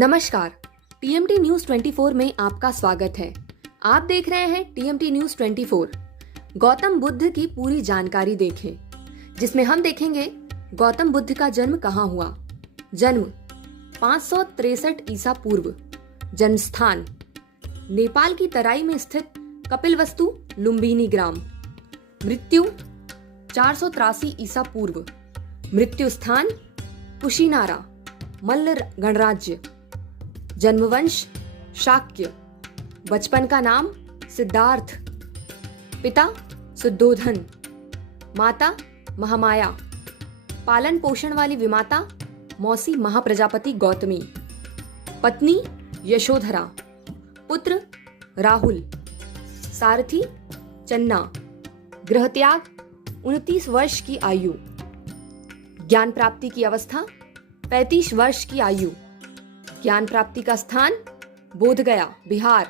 नमस्कार, TMT news 24 में आपका स्वागत है। आप देख रहे हैं टीएमटी न्यूज 24। गौतम बुद्ध की पूरी जानकारी देखें, जिसमें हम देखेंगे गौतम बुद्ध का जन्म कहाँ हुआ। जन्म 563 ईसा पूर्व। जन्म स्थान नेपाल की तराई में स्थित कपिलवस्तु लुम्बिनी ग्राम। मृत्यु 483 ईसा पूर्व। मृत्यु स्थान कुशीनारा, मल्ल गणराज्य। जन्मवंश शाक्य। बचपन का नाम सिद्धार्थ। पिता सुद्धोधन, माता महामाया। पालन पोषण वाली विमाता मौसी महाप्रजापति गौतमी। पत्नी यशोधरा। पुत्र राहुल। सारथी चन्ना। गृहत्याग 29 वर्ष की आयु। ज्ञान प्राप्ति की अवस्था 35 वर्ष की आयु। ज्ञान प्राप्ति का स्थान बोधगया, बिहार।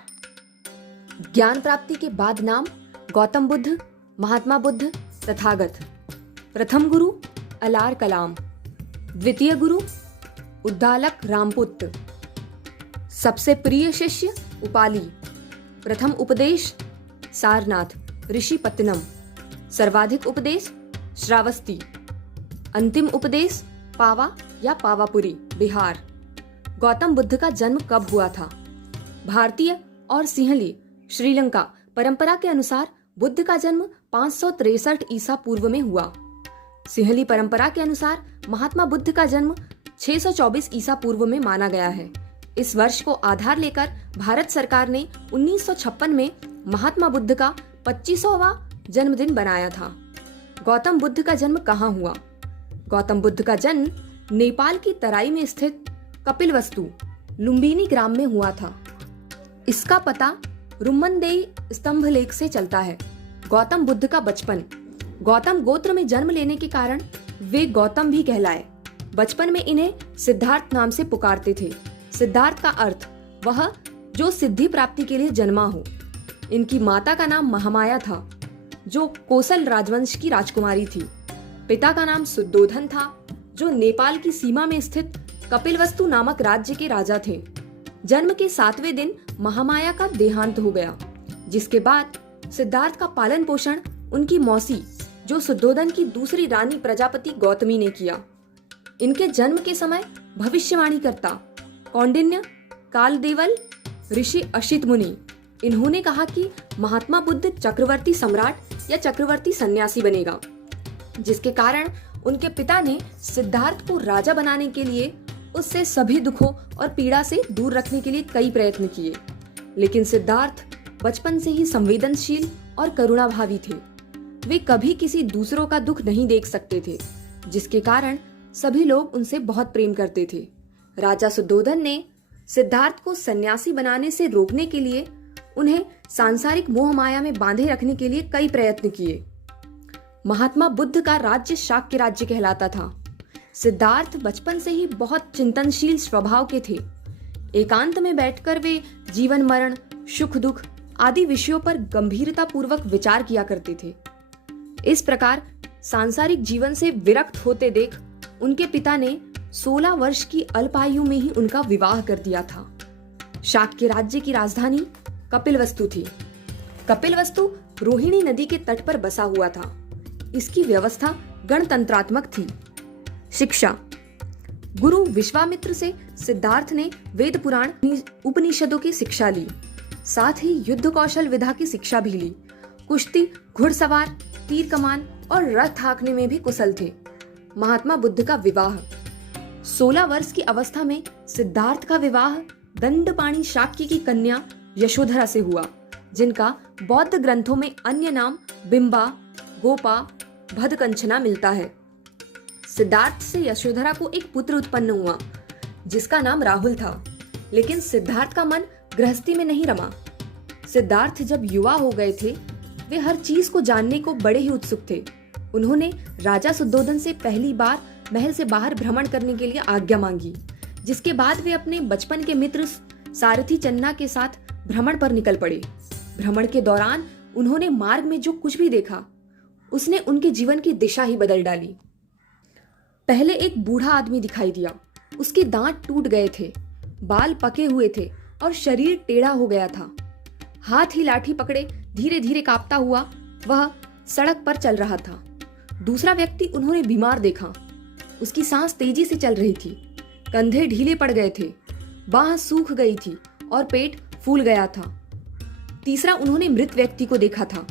ज्ञान प्राप्ति के बाद नाम गौतम बुद्ध, महात्मा बुद्ध, तथागत। प्रथम गुरु अलार कलाम। द्वितीय गुरु उद्दालक रामपुत्र। सबसे प्रिय शिष्य उपाली। प्रथम उपदेश सारनाथ, ऋषिपत्तनम। सर्वाधिक उपदेश श्रावस्ती। अंतिम उपदेश पावा या पावापुरी, बिहार। गौतम बुद्ध का जन्म कब हुआ था? भारतीय और सिंहली श्रीलंका परंपरा के अनुसार बुद्ध का जन्म 563 ईसा पूर्व में हुआ। सिंहली परंपरा के अनुसार महात्मा बुद्ध का जन्म 624 ईसा पूर्व में माना गया है। इस वर्ष को आधार लेकर भारत सरकार ने 1956 में महात्मा बुद्ध का 25वां जन्मदिन बनाया था। गौतम बुद्ध का जन्म कहाँ हुआ? गौतम बुद्ध का जन्म नेपाल की तराई में स्थित कपिलवस्तु लुम्बिनी ग्राम में हुआ था। इसका पता रुम्मनदेई स्तंभ लेख से चलता है। गौतम बुद्ध का बचपन। गौतम गोत्र में जन्म लेने के कारण वे गौतम भी कहलाए। बचपन में इन्हें सिद्धार्थ नाम से पुकारते थे। सिद्धार्थ का अर्थ वह जो सिद्धि प्राप्ति के लिए जन्मा हो। इनकी माता का नाम महामाया था, जो कोसल राजवंश की राजकुमारी थी। पिता का नाम सुद्धोधन था, जो नेपाल की सीमा में स्थित कपिलवस्तु नामक राज्य के राजा थे। जन्म के 7वें दिन महामाया का देहांत हो गया, जिसके बाद सिद्धार्थ का पालन पोषण उनकी मौसी, जो सुद्धोधन की दूसरी रानी प्रजापति गौतमी ने किया। इनके जन्म के समय भविष्यवाणीकर्ता कौंडिन्य, कालदेवल, ऋषि अशित मुनि, इन्होंने कहा कि महात्मा बुद्ध चक्रवर्ती सम्राट या चक्रवर्ती सन्यासी बनेगा, जिसके कारण उनके पिता ने सिद्धार्थ को राजा बनाने के लिए उससे सभी दुखों और पीड़ा से दूर रखने के लिए कई प्रयत्न किए। लेकिन सिद्धार्थ बचपन से ही संवेदनशील और करुणाभावी थे। वे कभी किसी दूसरों का दुख नहीं देख सकते थे, जिसके कारण सभी लोग उनसे बहुत प्रेम करते थे। राजा सुद्धोधन ने सिद्धार्थ को सन्यासी बनाने से रोकने के लिए उन्हें सांसारिक मोह माया में बांधे रखने के लिए कई प्रयत्न किए। महात्मा बुद्ध का राज्य शाक्य राज्य कहलाता था। सिद्धार्थ बचपन से ही बहुत चिंतनशील स्वभाव के थे। एकांत में बैठकर वे जीवन मरण, सुख दुख आदि विषयों पर गंभीरता पूर्वक विचार किया करते थे। इस प्रकार सांसारिक जीवन से विरक्त होते देख उनके पिता ने 16 वर्ष की अल्पायु में ही उनका विवाह कर दिया था। शाक्य राज्य की राजधानी कपिलवस्तु थी। कपिलवस्तु रोहिणी नदी के तट पर बसा हुआ था। इसकी व्यवस्था गणतंत्रात्मक थी। शिक्षा। गुरु विश्वामित्र से सिद्धार्थ ने वेद पुराण उपनिषदों की शिक्षा ली। साथ ही युद्ध कौशल विधा की शिक्षा भी ली। कुश्ती, घुड़सवार, तीर कमान और रथ हाँकने में भी कुशल थे। महात्मा बुद्ध का विवाह। 16 वर्ष की अवस्था में सिद्धार्थ का विवाह दंडपाणि शाक्य की कन्या यशोधरा से हुआ, जिनका बौद्ध ग्रंथों में अन्य नाम बिंबा, गोपा, भदकंचना मिलता है। सिद्धार्थ से यशोधरा को एक पुत्र उत्पन्न हुआ, जिसका नाम राहुल था। लेकिन सिद्धार्थ का मन गृहस्थी में नहीं रमा। सिद्धार्थ जब युवा हो गए थे, वे हर चीज को जानने को बड़े ही उत्सुक थे। उन्होंने राजा सुद्धोधन से पहली बार महल से बाहर भ्रमण करने के लिए आज्ञा मांगी, जिसके बाद वे अपने बचपन के मित्र सारथी चन्ना के साथ भ्रमण पर निकल पड़े। भ्रमण के दौरान उन्होंने मार्ग में जो कुछ भी देखा, उसने उनके जीवन की दिशा ही बदल डाली। पहले एक बूढ़ा आदमी दिखाई दिया। उसके दांत टूट गए थे। बाल पके हुए थे और शरीर टेढ़ा हो गया था। हाथ ही लाठी पकड़े धीरे धीरे कांपता हुआ वह सड़क पर चल रहा था। दूसरा व्यक्ति उन्होंने बीमार देखा। उसकी सांस तेजी से चल रही थी, कंधे ढीले पड़ गए थे, बांह सूख गई थी और पेट फूल गया था। तीसरा उन्होंने मृत व्यक्ति को देखा था।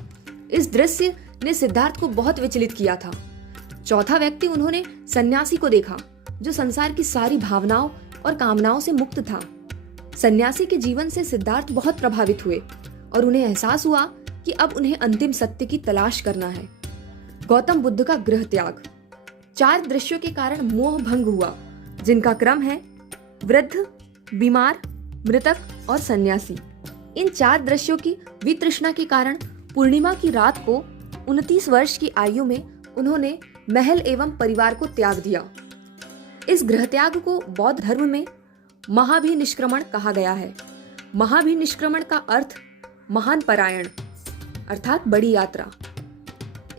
इस दृश्य ने सिद्धार्थ को बहुत विचलित किया था। चौथा व्यक्ति उन्होंने सन्यासी को देखा, जो संसार की सारी भावनाओं और कामनाओं से मुक्त था। सन्यासी के जीवन से सिद्धार्थ बहुत प्रभावित हुए और उन्हें एहसास हुआ कि अब उन्हें अंतिम सत्य की तलाश करना है। गौतम बुद्ध का गृह त्याग। 4 दृश्यों के कारण मोह भंग हुआ, जिनका क्रम है वृद्ध, बीमार, मृतक और सन्यासी। इन 4 दृश्यों की वितृष्णा के कारण पूर्णिमा की रात को 29 वर्ष की आयु में उन्होंने महल एवं परिवार को त्याग दिया। इस गृह त्याग को बौद्ध धर्म में महाभिनिष्क्रमण कहा गया है। महाभिनिष्क्रमण का अर्थ महान परायण अर्थात बड़ी यात्रा।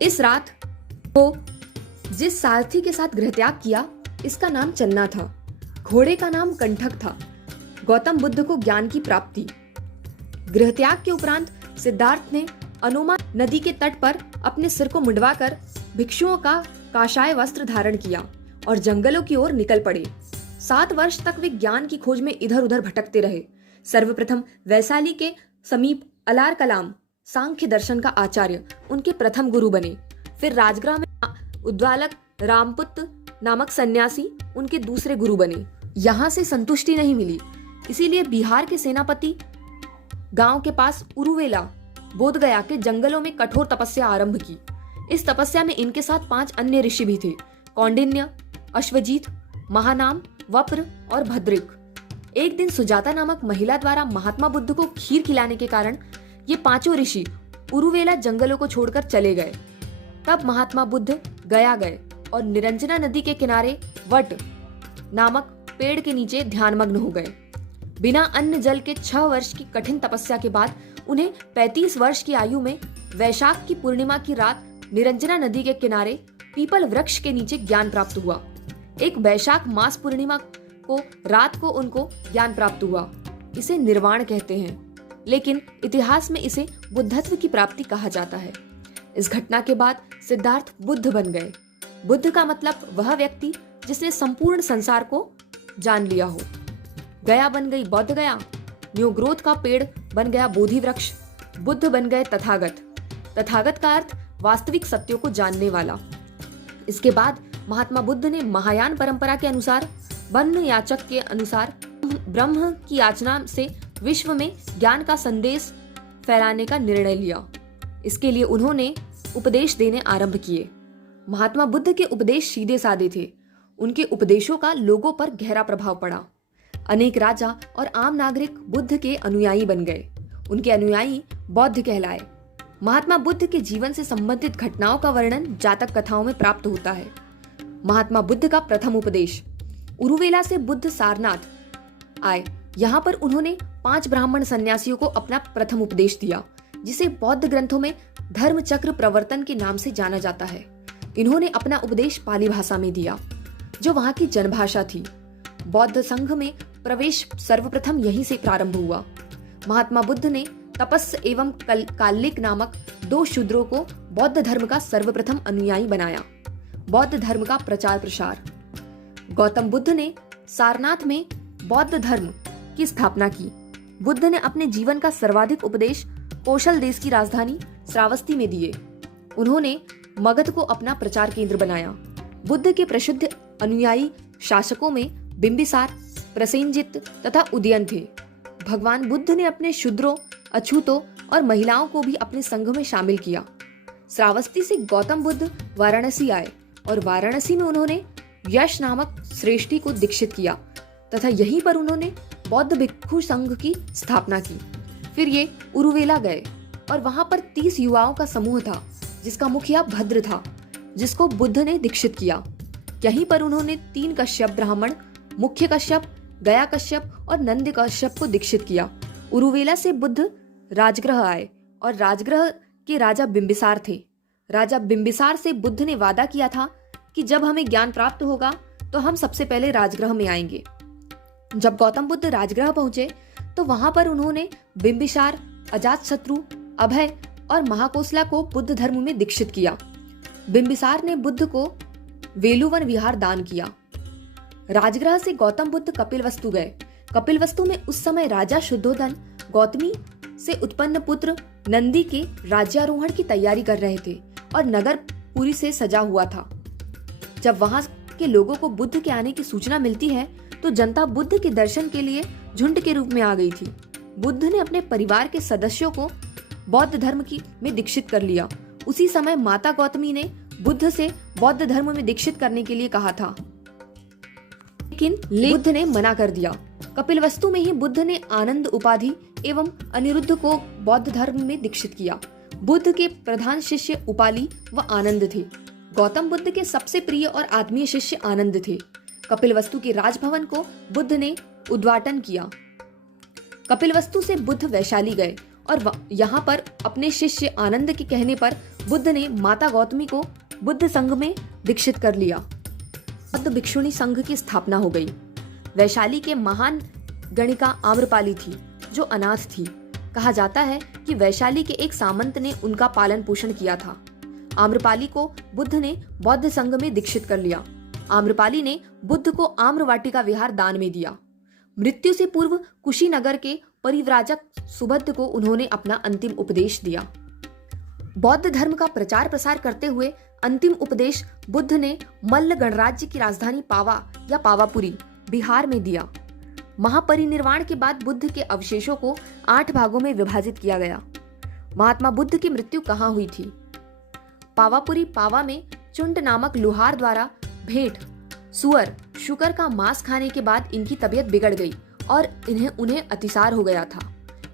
इस रात को जिस सारथी के साथ गृह त्याग किया, इसका नाम चन्ना था। घोड़े का नाम कंठक था। गौतम बुद्ध को ज्ञान की प्राप्ति। गृह त्याग के उपरांत सिद्धार्थ ने अनोमा नदी के तट पर अपने सिर को मुंडवाकर भिक्षुओं का काशाय वस्त्र धारण किया और जंगलों की ओर निकल पड़े। 7 वर्ष तक वे ज्ञान की खोज में इधर उधर भटकते रहे। सर्वप्रथम वैशाली के समीप अलार कलाम सांख्य दर्शन का आचार्य उनके प्रथम गुरु बने। फिर राजगृह में उद्वालक रामपुत्र नामक सन्यासी उनके दूसरे गुरु बने। यहाँ से संतुष्टि नहीं मिली, इसीलिए बिहार के सेनापति गांव के पास उरुवेला बोधगया के जंगलों में कठोर तपस्या आरंभ की। इस तपस्या में इनके साथ 5 अन्य ऋषि भी थे, कौंडिन्य, अश्वजीत, महानाम, वप्र और भद्रिक। एक दिन सुजाता नामक महिला द्वारा महात्मा बुद्ध को खीर खिलाने के कारण ये 5 ऋषि उरुवेला जंगलों को छोड़कर चले गए। तब महात्मा बुद्ध गया गए और निरंजना नदी के किनारे वट नामक पेड़ के नीचे ध्यानमग्न हो गए। बिना अन्न जल के 6 वर्ष की कठिन तपस्या के बाद उन्हें 35 वर्ष की आयु में वैशाख की पूर्णिमा की रात निरंजना नदी के किनारे पीपल वृक्ष के नीचे ज्ञान प्राप्त हुआ। एक वैशाख मास पूर्णिमा को रात को उनको ज्ञान प्राप्त हुआ। इसे निर्वाण कहते हैं, लेकिन इतिहास में इसे बुद्धत्व की प्राप्ति कहा जाता है। इस घटना के बाद सिद्धार्थ बुद्ध बन गए। बुद्ध का मतलब वह व्यक्ति जिसने संपूर्ण संसार को जान लिया हो। गया बन गई बौद्ध गया, न्यू ग्रोथ का पेड़ बन गया बोधि वृक्ष, बुद्ध बन गए तथागत। तथागत का अर्थ वास्तविक सत्यों को जानने वाला। इसके बाद महात्मा बुद्ध ने महायान परंपरा के अनुसार ब्रह्म याचक के अनुसार ब्रह्म की याचना से विश्व में ज्ञान का संदेश फैलाने का निर्णय लिया। इसके लिए उन्होंने उपदेश देने आरंभ किए। महात्मा बुद्ध के उपदेश सीधे साधे थे। उनके उपदेशों का लोगों पर गहरा प्रभाव पड़ा। अनेक राजा और आम नागरिक बुद्ध के अनुयायी बन गए। उनके अनुयायी बौद्ध कहलाए। महात्मा बुद्ध के जीवन से संबंधित घटनाओं का वर्णन जातक कथाओं में प्राप्त होता है। महात्मा बुद्ध का प्रथम उपदेश। उरुवेला से बुद्ध सारनाथ आए। यहाँ पर उन्होंने 5 ब्राह्मण सन्यासियों को अपना प्रथम उपदेश दिया, जिसे बौद्ध ग्रंथों में धर्म चक्र प्रवर्तन के नाम से जाना जाता है। इन्होंने अपना उपदेश पाली भाषा में दिया, जो वहाँ की जनभाषा थी। बौद्ध संघ में प्रवेश सर्वप्रथम यहीं से प्रारंभ हुआ। महात्मा बुद्ध ने तपस्या एवं कालिक नामक 2 शूद्रों को बौद्ध धर्म का सर्वप्रथम अनुयायी बनाया। बौद्ध धर्म का प्रचार प्रसार। गौतम बुद्ध ने सारनाथ में बौद्ध धर्म की स्थापना की। बुद्ध ने अपने जीवन का सर्वाधिक उपदेश कौशल देश की राजधानी श्रावस्ती में दिए। उन्होंने मगध को अपना प्रचार केंद्र बनाया। बुद्ध के प्रसिद्ध अनुयायी शासकों में बिंबिसार, प्रसेनजित तथा उदयन थे। भगवान बुद्ध ने अपने शूद्रों, अछूतों और महिलाओं को भी अपने संघ में शामिल किया। श्रावस्ती से गौतम बुद्ध वाराणसी आए और वाराणसी में उन्होंने यश नामक श्रेष्ठी को दीक्षित किया तथा यहीं पर उन्होंने बौद्ध भिक्षु संघ की स्थापना की। फिर ये उरुवेला गए और वहां पर 30 युवाओं का समूह था, जिसका मुखिया भद्र था, जिसको बुद्ध ने दीक्षित किया। यहीं पर उन्होंने 3 कश्यप ब्राह्मण, मुख्य कश्यप, गया कश्यप और नंद कश्यप को दीक्षित किया। उरुवेला से बुद्ध राजगृह आए और राजगृह के राजा बिंबिसार थे। राजा बिंबिसार से बुद्ध ने वादा किया था कि जब हमें ज्ञान प्राप्त होगा तो हम सबसे पहले राजगृह में आएंगे। जब गौतम बुद्ध राजगृह पहुंचे तो वहां पर उन्होंने बिंबिसार, अजातशत्रु, अभय और महाकोसला को बुद्ध धर्म में दीक्षित किया। बिंबिसार ने बुद्ध को वेलुवन विहार दान किया। राजगृह से गौतम बुद्ध कपिलवस्तु गए। कपिलवस्तु में उस समय राजा शुद्धोधन गौतमी से उत्पन्न पुत्र नंदी के राज्यारोहण की तैयारी कर रहे थे और नगर पुरी से सजा हुआ था। जब वहां के लोगों को बुद्ध के आने की सूचना मिलती है तो जनता बुद्ध के दर्शन के लिए झुंड के रूप में आ गई थी। बुद्ध ने अपने परिवार के सदस्यों को बौद्ध धर्म में दीक्षित कर लिया। उसी समय माता गौतमी ने बुद्ध से बौद्ध धर्म में दीक्षित करने के लिए कहा था, लेकिन बुद्ध ने मना कर दिया। कपिलवस्तु में ही बुद्ध ने आनंद उपाधि एवं अनिरुद्ध को बौद्ध धर्म में दीक्षित किया। बुद्ध के प्रधान शिष्य उपाली व आनंद थे। गौतम बुद्ध के सबसे प्रिय और आत्मीय शिष्य आनंद थे। कपिलवस्तु के राजभवन को बुद्ध ने उद्घाटन किया। कपिलवस्तु से बुद्ध वैशाली गए और यहाँ पर अपने शिष्य आनंद के कहने पर बुद्ध ने माता गौतमी को बुद्ध संघ में दीक्षित कर लिया। बौद्ध भिक्षुणी संघ की स्थापना हो गई। वैशाली के महान गणिका आम्रपाली थी जो अनाथ थी। कहा जाता है कि वैशाली के एक सामंत ने उनका पालन पोषण किया था। आम्रपाली को बुद्ध ने बौद्ध संघ में दीक्षित कर लिया। आम्रपाली ने बुद्ध को आम्रवाटिका विहार दान में दिया। मृत्यु से पूर्व कुशीनगर के परिव्राजक सुबुद्ध को उन्होंने अपना अंतिम उपदेश दिया। बौद्ध धर्म का प्रचार प्रसार करते हुए अंतिम उपदेश बुद्ध ने मल्ल गणराज्य की राजधानी पावा या पावापुरी बिहार में दिया। महापरिनिर्वाण के बाद बुद्ध के अवशेषों को 8 भागों में विभाजित किया गया। महात्मा बुद्ध की मृत्यु कहाँ हुई थी? पावापुरी पावा में चुंड नामक लुहार द्वारा भेंट सुअर शुकर का मांस खाने के बाद इनकी तबीयत बिगड़ गई और उन्हें अतिसार हो गया था।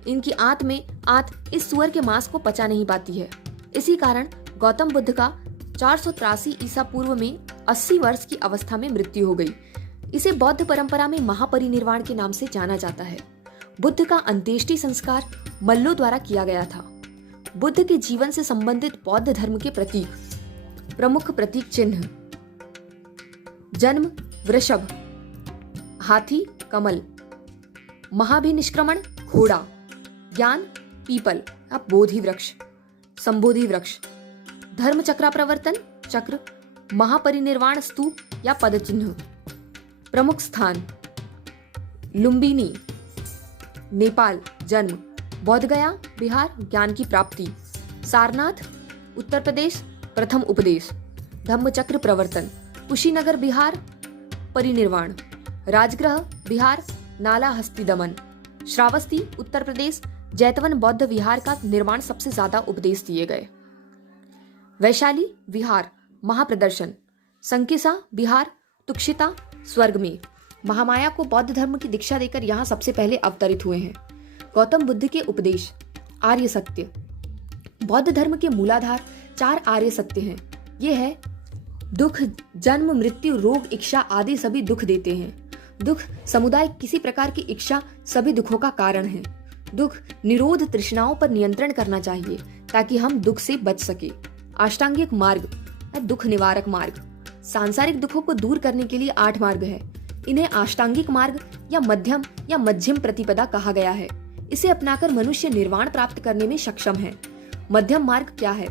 इनकी आंत इस सुअर के मांस को पचा नहीं पाती है। इसी कारण गौतम बुद्ध का 483 ईसा पूर्व में 80 वर्ष की अवस्था में मृत्यु हो गई। इसे बौद्ध परंपरा में महापरिनिर्वाण के नाम से जाना जाता है। बुद्ध का अंत्येष्टि संस्कार मल्लों द्वारा किया गया था। बुद्ध के जीवन से संबंधित बौद्ध धर्म के प्रमुख प्रतीक चिन्ह: जन्म वृषभ, हाथी कमल, महाभिनिष्क्रमण घोड़ा, ज्ञान पीपल या बोधि वृक्ष, संबोधि वृक्ष, धर्म चक्राप्रवर्तन चक्र, महापरिनिर्वाण स्तूप या पदचिन्ह। प्रमुख स्थान: लुम्बिनी नेपाल जन्म, बोधगया बिहार ज्ञान की प्राप्ति, सारनाथ उत्तर प्रदेश प्रथम उपदेश, धम्मचक्र प्रवर्तन, कुशीनगर बिहार परिनिर्वाण, राजगृह बिहार नाला हस्ती दमन, श्रावस्ती उत्तर प्रदेश जैतवन बौद्ध विहार का निर्माण सबसे ज्यादा उपदेश दिए गए। वैशाली विहार महाप्रदर्शन, संकिसा बिहार तुक्षिता स्वर्ग में महामाया को बौद्ध धर्म की दीक्षा देकर यहाँ सबसे पहले अवतरित हुए हैं। गौतम बुद्ध के उपदेश: आर्य सत्य। बौद्ध धर्म के मूलाधार 4 आर्य सत्य हैं। ये है दुख, जन्म, मृत्यु, रोग, इच्छा आदि सभी दुख देते हैं। दुख समुदाय किसी प्रकार की इच्छा सभी दुखों का कारण है। दुख निरोध तृष्णाओं पर नियंत्रण करना चाहिए ताकि हम दुख से बच सके। अष्टांगिक मार्ग दुख निवारक मार्ग। सांसारिक दुखों को दूर करने के लिए 8 मार्ग है। इन्हें अष्टांगिक मार्ग या मध्यम प्रतिपदा कहा गया है। इसे अपनाकर मनुष्य निर्वाण प्राप्त करने में सक्षम है। मध्यम मार्ग क्या है?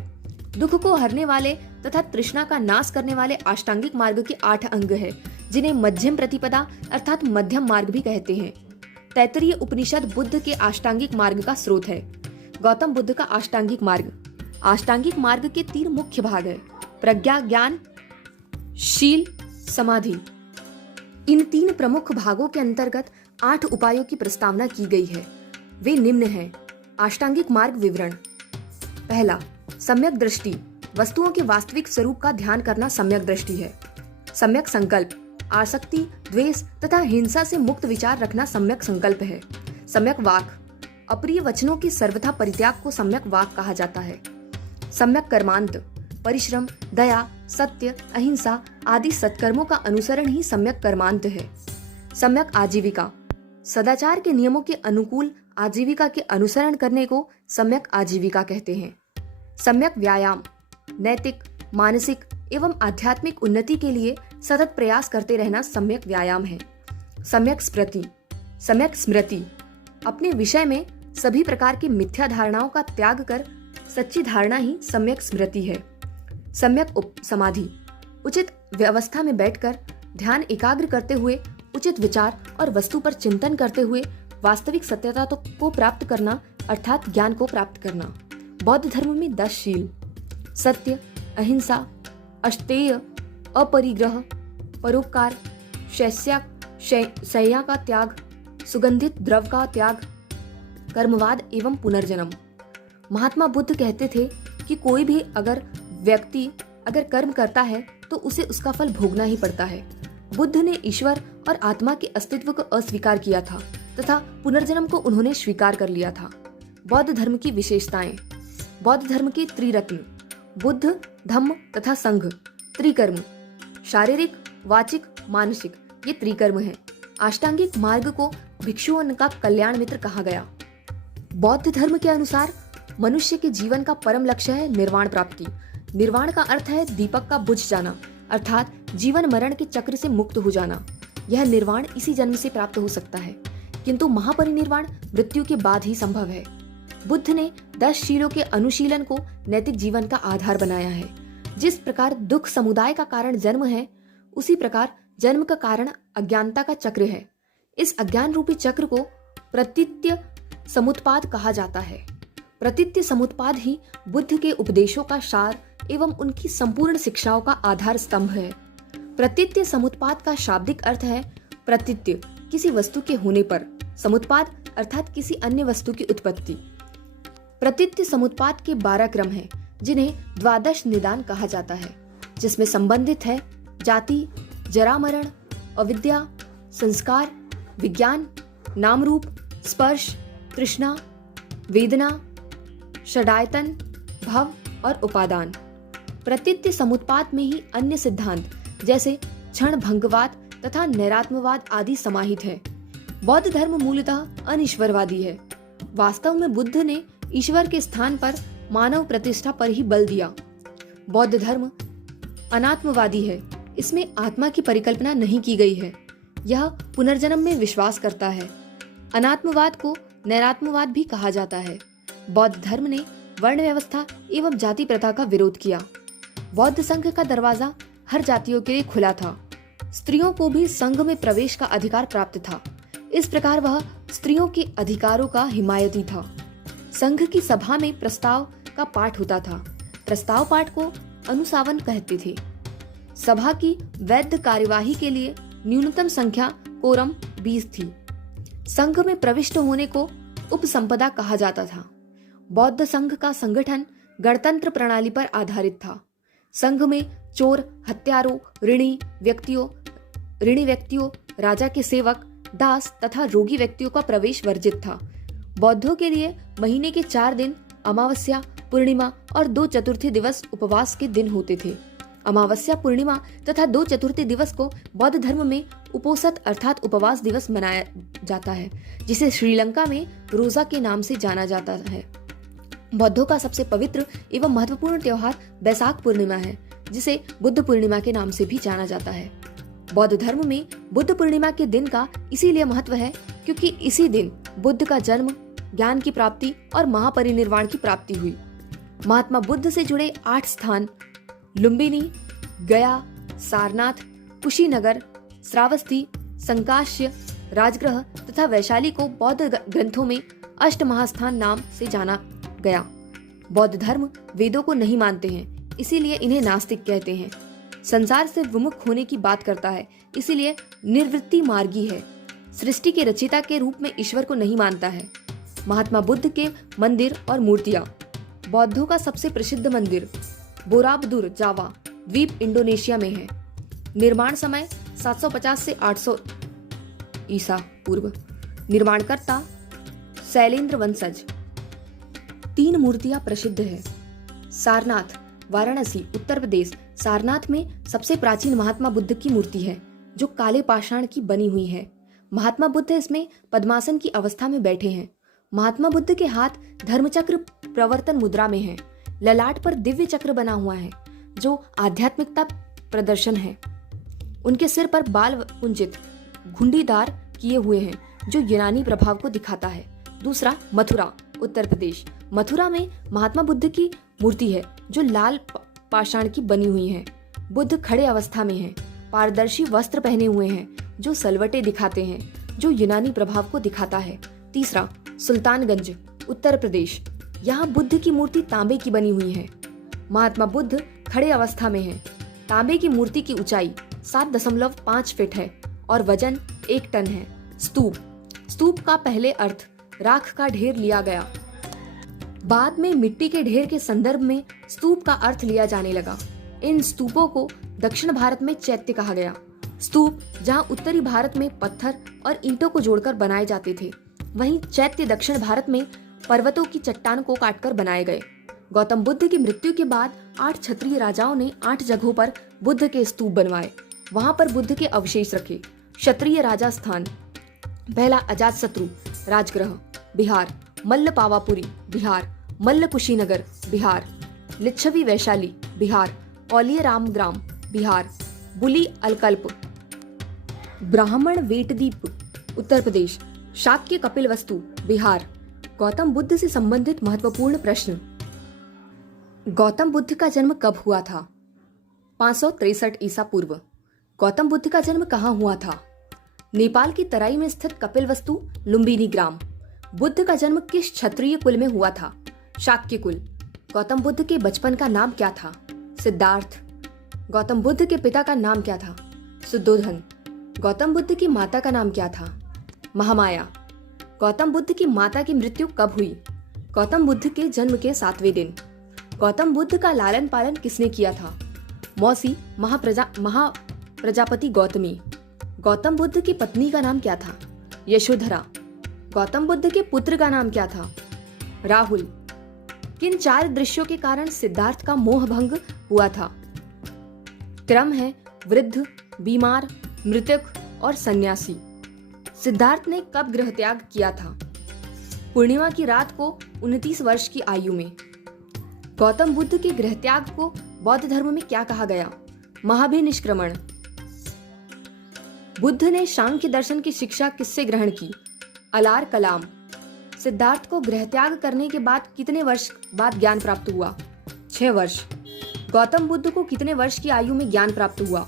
दुख को हरने वाले तथा तृष्णा का नाश करने वाले अष्टांगिक मार्ग के 8 अंग है, जिन्हें मध्यम प्रतिपदा अर्थात मध्यम मार्ग भी कहते हैं। तैत्तिरीय उपनिषद बुद्ध के अष्टांगिक मार्ग का स्रोत है। गौतम बुद्ध का अष्टांगिक मार्ग। अष्टांगिक मार्ग के 3 मुख्य भाग है: प्रज्ञा, ज्ञान, शील, समाधि। इन 3 प्रमुख भागों के अंतर्गत 8 उपायों की प्रस्तावना की गई है। वे निम्न हैं। अष्टांगिक मार्ग विवरण: पहला, सम्यक दृष्टि। वस्तुओं के वास्तविक स्वरूप का ध्यान करना सम्यक दृष्टि है। सम्यक संकल्प। आसक्ति, द्वेष तथा हिंसा से मुक्त विचार रखना सम्यक संकल्प है। सम्यक वाक। अप्रिय वचनों की सर्वथा परित्याग को सम्यक वाक कहा जाता है। सम्यक कर्मांत। परिश्रम, दया, सत्य, अहिंसा आदि सत्कर्मों का अनुसरण ही सम्यक कर्मांत है। सम्यक आजीविका। सदाचार के नियमों के अनुकूल आजीविका के अनुसरण करने को सम्यक आजीविका कहते हैं। सम्यक व्यायाम। नैतिक, मानसिक एवं आध्यात्मिक उन्नति के लिए सतत प्रयास करते रहना सम्यक व्यायाम है। सम्यक स्मृति। सम्यक स्मृति अपने विषय में सभी प्रकार की मिथ्या धारणाओं का त्याग कर सच्ची धारणा ही सम्यक स्मृति है। सम्यक समाधि उचित व्यवस्था में बैठकर ध्यान एकाग्र करते हुए उचित विचार और वस्तु पर चिंतन करते हुए वास्तविक सत्यता को प्राप्त करना अर्थात ज्ञान को प्राप्त करना। बौद्ध धर्म में 10 शील सत्य, अहिंसा, अष्टेय, अपरिग्रह, परोपकार, शय्या का त्याग, सुगंधित द्रव का त्याग, कर्मवाद एवं पुनर्जन्म। महात्मा बुद्ध कहते थे कि कोई भी व्यक्ति अगर कर्म करता है तो उसे उसका फल भोगना ही पड़ता है। बुद्ध ने ईश्वर और आत्मा के अस्तित्व को अस्वीकार किया था तथा पुनर्जन्म को उन्होंने स्वीकार कर लिया था। बौद्ध धर्म की विशेषताएं। बौद्ध धर्म के त्रिरत्न बुद्ध, धम्म तथा संघ। त्रिकर्म शारीरिक, वाचिक, मानसिक ये त्रिकर्म है। अष्टांगिक मार्ग को भिक्षुओं का कल्याण मित्र कहा गया। बौद्ध धर्म के अनुसार मनुष्य के जीवन का परम लक्ष्य है निर्वाण प्राप्ति। निर्वाण का अर्थ है दीपक का बुझ जाना अर्थात जीवन मरण के चक्र से मुक्त हो जाना। यह निर्वाण इसी जन्म से प्राप्त हो सकता है, किंतु महापरिनिर्वाण मृत्यु के बाद ही संभव है। बुद्ध ने 10 शीलों के अनुशीलन को नैतिक जीवन का आधार बनाया है। जिस प्रकार दुख समुदाय का कारण जन्म है, उसी प्रकार जन्म का कारण अज्ञानता का चक्र है। इस अज्ञान रूपी चक्र को प्रतीत्य समुत्पाद कहा जाता है। प्रतीत्य समुत्पाद ही बुद्ध के उपदेशों का सार एवं उनकी संपूर्ण शिक्षाओं का आधार स्तंभ है। प्रतीत्य समुत्पाद का शाब्दिक अर्थ है प्रतीत्य किसी वस्तु के होने पर, समुत्पाद अर्थात किसी अन्य वस्तु की उत्पत्ति। प्रतीत्य समुत्पाद के 12 क्रम हैं, जिन्हें द्वादश निदान कहा जाता है, जिसमें संबंधित है जाति, जरा मरण, अविद्या, संस्कार, विज्ञान, नाम रूप, स्पर्श, तृष्णा, वेदना, षडायतन, भव और उपादान। प्रतीत्य समुत्पाद में ही अन्य सिद्धांत जैसे क्षण भंगवाद तथा नैरात्मवाद आदि समाहित है। बौद्ध धर्म मूलतः अनिश्वरवादी है। वास्तव में बुद्ध ने ईश्वर के स्थान पर मानव प्रतिष्ठा पर ही बल दिया। बौद्ध धर्म अनात्मवादी है। इसमें आत्मा की परिकल्पना नहीं की गई है। यह पुनर्जन्म में विश्वास करता है। अनात्मवाद को नैरात्मवाद भी कहा जाता है। बौद्ध धर्म ने वर्ण व्यवस्था एवं जाति प्रथा का विरोध किया। बौद्ध संघ का दरवाजा हर जातियों के लिए खुला था। स्त्रियों को भी संघ में प्रवेश का अधिकार प्राप्त था। इस प्रकार वह स्त्रियों के अधिकारों का हिमायती था। संघ की सभा में प्रस्ताव का पाठ होता था। प्रस्ताव पाठ को अनुसावन कहते थे। सभा की वैध कार्यवाही के लिए न्यूनतम संख्या कोरम 20 थी। संघ में प्रविष्ट होने को उपसंपदा कहा जाता था। बौद्ध संघ का संगठन गणतंत्र प्रणाली पर आधारित था। संघ में चोर, हत्यारों, ऋणी व्यक्तियों, राजा के सेवक, दास तथा रोगी व्यक्तियों का प्रवेश वर्जित था। बौद्धों के लिए महीने के 4 दिन अमावस्या, पूर्णिमा और 2 चतुर्थी दिवस उपवास के दिन होते थे। अमावस्या, पूर्णिमा तथा 2 चतुर्थी दिवस को बौद्ध धर्म में उपोसत अर्थात उपवास दिवस मनाया जाता है, जिसे श्रीलंका में रोजा के नाम से जाना जाता है। बौद्धों का सबसे पवित्र एवं महत्वपूर्ण त्योहार बैसाख पूर्णिमा है, जिसे बुद्ध पूर्णिमा के नाम से भी जाना जाता है। बौद्ध धर्म में बुद्ध पूर्णिमा के दिन का इसीलिए महत्व है क्योंकि इसी दिन बुद्ध का जन्म, ज्ञान की प्राप्ति और महापरिनिर्वाण की प्राप्ति हुई। महात्मा बुद्ध से जुड़े 8 स्थान लुम्बिनी, गया, सारनाथ, कुशीनगर, श्रावस्ती, संकाश्य, राजगृह तथा वैशाली को बौद्ध ग्रंथों में अष्ट महास्थान नाम से जाना गया। बौद्ध धर्म वेदों को नहीं मानते हैं, इसीलिए इन्हें नास्तिक कहते हैं। संसार से विमुख होने की बात करता है, इसीलिए निर्वृत्ति मार्गी है। सृष्टि के रचयिता के रूप में ईश्वर को नहीं मानता है। महात्मा बुद्ध के मंदिर और मूर्तियां। बौद्धों का सबसे प्रसिद्ध मंदिर बोराबदुर जावा द्वीप इंडोनेशिया में है। निर्माण समय 750 से 800 ईसा पूर्व। निर्माणकर्ता शैलेंद्र वंशज। 3 मूर्तियां प्रसिद्ध है। सारनाथ, वाराणसी, उत्तर प्रदेश। सारनाथ में सबसे प्राचीन महात्मा बुद्ध की मूर्ति है, जो काले पाषाण की बनी हुई है। महात्मा बुद्ध इसमें पद्मासन की अवस्था में बैठे हैं। महात्मा बुद्ध के हाथ धर्मचक्र प्रवर्तन मुद्रा में है। ललाट पर दिव्य चक्र बना हुआ है, जो आध्यात्मिकता प्रदर्शन है। उनके सिर पर बाल कुंचित घुंडीदार किए हुए हैं जो यूनानी प्रभाव को दिखाता है। दूसरा, मथुरा, उत्तर प्रदेश। मथुरा में महात्मा बुद्ध की मूर्ति है जो लाल पाषाण की बनी हुई है। बुद्ध खड़े अवस्था में हैं, पारदर्शी वस्त्र पहने हुए हैं जो सलवटें दिखाते हैं जो यूनानी प्रभाव को दिखाता है। तीसरा, सुल्तानगंज, उत्तर प्रदेश। यहाँ बुद्ध की मूर्ति तांबे की बनी हुई है। महात्मा बुद्ध खड़े अवस्था में हैं। तांबे की मूर्ति की ऊंचाई 7.5 फीट है और वजन 1 टन है। स्तूप, स्तूप का पहले अर्थ राख का ढेर लिया गया, बाद में मिट्टी के ढेर के संदर्भ में स्तूप का अर्थ लिया जाने लगा। इन स्तूपों को दक्षिण भारत में चैत्य कहा गया। स्तूप जहां उत्तरी भारत में पत्थर और ईंटों को जोड़कर बनाए जाते थे, वहीं चैत्य दक्षिण भारत में पर्वतों की चट्टान को काटकर बनाए गए। गौतम बुद्ध की मृत्यु के बाद 8 क्षत्रिय राजाओं ने 8 जगहों पर बुद्ध के स्तूप बनवाए, वहां पर बुद्ध के अवशेष रखे। क्षत्रिय राजा स्थान: पहला, अजातशत्रु राजगृह, बिहार। मल्ल पावापुरी, बिहार। मल्ल कुशीनगर, बिहार। लिच्छवी वैशाली, बिहार। औलिय रामग्राम, बिहार। बुली अलकल्प, ब्राह्मण वेटदीप, उत्तर प्रदेश। शाक्य कपिलवस्तु, बिहार। गौतम बुद्ध से संबंधित महत्वपूर्ण प्रश्न। गौतम बुद्ध का जन्म कब हुआ था? 563 ईसा पूर्व। गौतम बुद्ध का जन्म कहाँ हुआ था? नेपाल की तराई में स्थित कपिलवस्तु लुम्बिनी ग्राम। बुद्ध का जन्म किस क्षत्रिय कुल में हुआ था? शाक्य कुल। गौतम बुद्ध के बचपन का नाम क्या था? सिद्धार्थ। गौतम बुद्ध के पिता का नाम क्या था? सुद्धोधन। गौतम बुद्ध की माता का नाम क्या था? महामाया। गौतम बुद्ध की माता की मृत्यु कब हुई? गौतम बुद्ध के जन्म के 7वें दिन। गौतम बुद्ध का लालन पालन किसने किया था? मौसी महाप्रजापति गौतमी। गौतम बुद्ध की पत्नी का नाम क्या था? यशोधरा। गौतम बुद्ध के पुत्र का नाम क्या था? राहुल। किन 4 दृश्यों के कारण सिद्धार्थ का मोह भंग हुआ था? क्रम है वृद्ध, बीमार, मृतक और सन्यासी। सिद्धार्थ ने कब गृह त्याग किया था? पूर्णिमा की रात को 29 वर्ष की आयु में। गौतम बुद्ध के गृह त्याग को बौद्ध धर्म में क्या कहा गया? महाभिनिष्क्रमण। बुद्ध ने सांख्य दर्शन की शिक्षा किससे ग्रहण की? अलार कलाम। सिद्धार्थ को गृह त्याग करने के बाद कितने वर्ष बाद ज्ञान प्राप्त हुआ? 6 वर्ष। गौतम बुद्ध को कितने वर्ष की आयु में ज्ञान प्राप्त हुआ?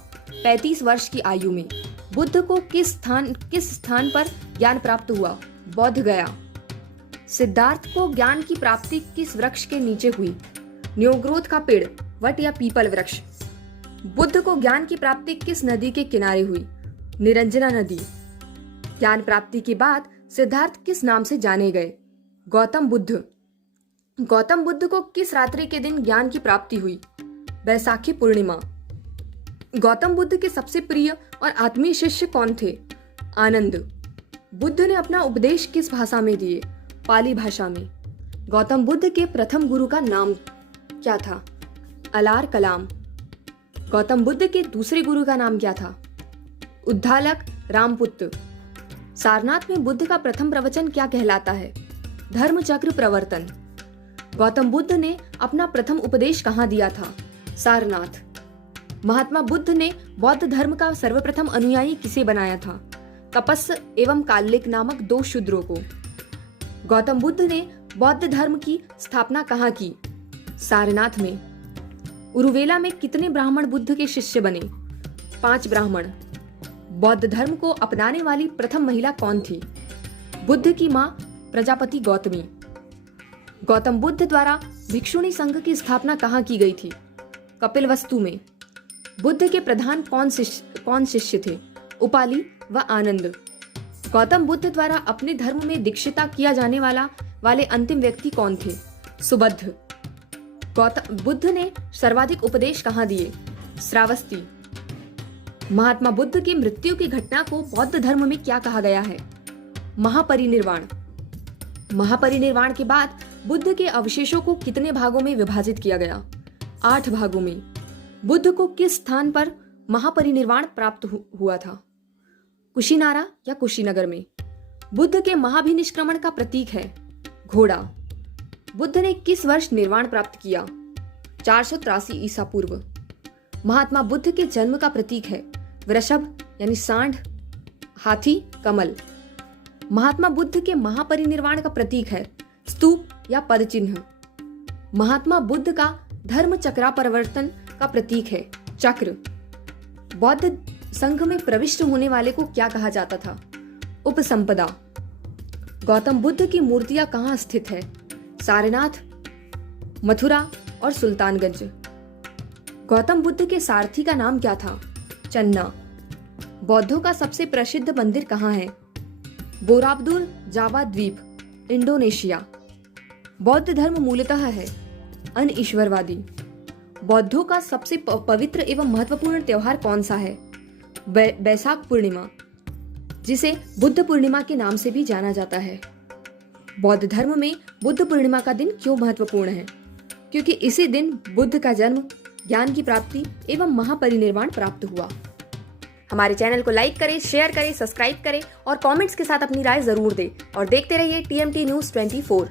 35 वर्ष की आयु में। बुद्ध को किस स्थान पर ज्ञान प्राप्त हुआ? बौद्ध गया। सिद्धार्थ को ज्ञान की प्राप्ति किस वृक्ष के नीचे हुई? न्योग्रोध का पेड़, वट या पीपल वृक्ष। बुद्ध को ज्ञान की प्राप्ति किस नदी के किनारे हुई? निरंजना नदी। ज्ञान प्राप्ति के बाद सिद्धार्थ किस नाम से जाने गए? गौतम बुद्ध। गौतम बुद्ध को किस रात्रि के दिन ज्ञान की प्राप्ति हुई? बैसाखी पूर्णिमा। गौतम बुद्ध के सबसे प्रिय और आत्मीय शिष्य कौन थे? आनंद। बुद्ध ने अपना उपदेश किस भाषा में दिए? पाली भाषा में। गौतम बुद्ध के प्रथम गुरु का नाम क्या था? अलार कलाम। गौतम बुद्ध के दूसरे गुरु का नाम क्या था? उद्दालक रामपुत्र। सारनाथ में बुद्ध का प्रथम प्रवचन क्या कहलाता है? धर्मचक्र प्रवर्तन। गौतम बुद्ध ने अपना प्रथम उपदेश कहाँ दिया था? सारनाथ। महात्मा बुद्ध ने बौद्ध धर्म का सर्वप्रथम अनुयायी किसे बनाया था? तपस्स एवं काल्लिक नामक 2 शूद्रों को। गौतम बुद्ध ने बौद्ध धर्म की स्थापना कहाँ की? सारनाथ में। उरुवेला में कितने ब्राह्मण बुद्ध के शिष्य बने? 5 ब्राह्मण। बौद्ध धर्म को अपनाने वाली प्रथम महिला कौन थी? बुद्ध की मां प्रजापति गौतमी। गौतम बुद्ध द्वारा भिक्षुणी संघ की स्थापना कहाँ की गई थी? कपिलवस्तु में। बुद्ध के प्रधान कौन शिष्य थे? उपाली व आनंद। गौतम बुद्ध द्वारा अपने धर्म में दीक्षिता किया जाने वाले अंतिम व्यक्ति कौन थे? सुबद्ध। गौतम बुद्ध ने सर्वाधिक उपदेश कहाँ दिए? श्रावस्ती। महात्मा बुद्ध की मृत्यु की घटना को बौद्ध धर्म में क्या कहा गया है? महापरिनिर्वाण। महापरिनिर्वाण के बाद बुद्ध के अवशेषों को कितने भागों में विभाजित किया गया? 8 भागों में। बुद्ध को किस स्थान पर महापरिनिर्वाण प्राप्त हुआ था? कुशीनारा या कुशीनगर में। बुद्ध के महाभिनिष्क्रमण का प्रतीक है घोड़ा। बुद्ध ने किस वर्ष निर्वाण प्राप्त किया? 483 ईसा पूर्व। महात्मा बुद्ध के जन्म का प्रतीक है वृषभ यानी सांड, हाथी कमल। महात्मा बुद्ध के महापरिनिर्वाण का प्रतीक है स्तूप या पद चिन्ह। महात्मा बुद्ध का धर्म चक्रापरिवर्तन का प्रतीक है चक्र। बौद्ध संघ में प्रविष्ट होने वाले को क्या कहा जाता था? उपसंपदा। गौतम बुद्ध की मूर्तियां कहाँ स्थित है? सारनाथ, मथुरा और सुल्तानगंज। गौतम बुद्ध के सारथी का नाम क्या था? चन्ना। बौद्धों का सबसे प्रसिद्ध मंदिर कहाँ है? बोराबदूर जावा द्वीप, इंडोनेशिया। बौद्ध धर्म मूलतः है अनईश्वरवादी। बौद्धों का सबसे पवित्र एवं महत्वपूर्ण त्योहार कौन सा है? बैसाख पूर्णिमा, जिसे बुद्ध पूर्णिमा के नाम से भी जाना जाता है। बौद्ध धर्म में बुद्ध पूर्णिमा का दिन क्यों महत्वपूर्ण है? क्योंकि इसी दिन बुद्ध का जन्म, ज्ञान की प्राप्ति एवं महापरिनिर्वाण प्राप्त हुआ। हमारे चैनल को लाइक करें, शेयर करें, सब्सक्राइब करें और कमेंट्स के साथ अपनी राय जरूर दें और देखते रहिए TMT न्यूज़ 24।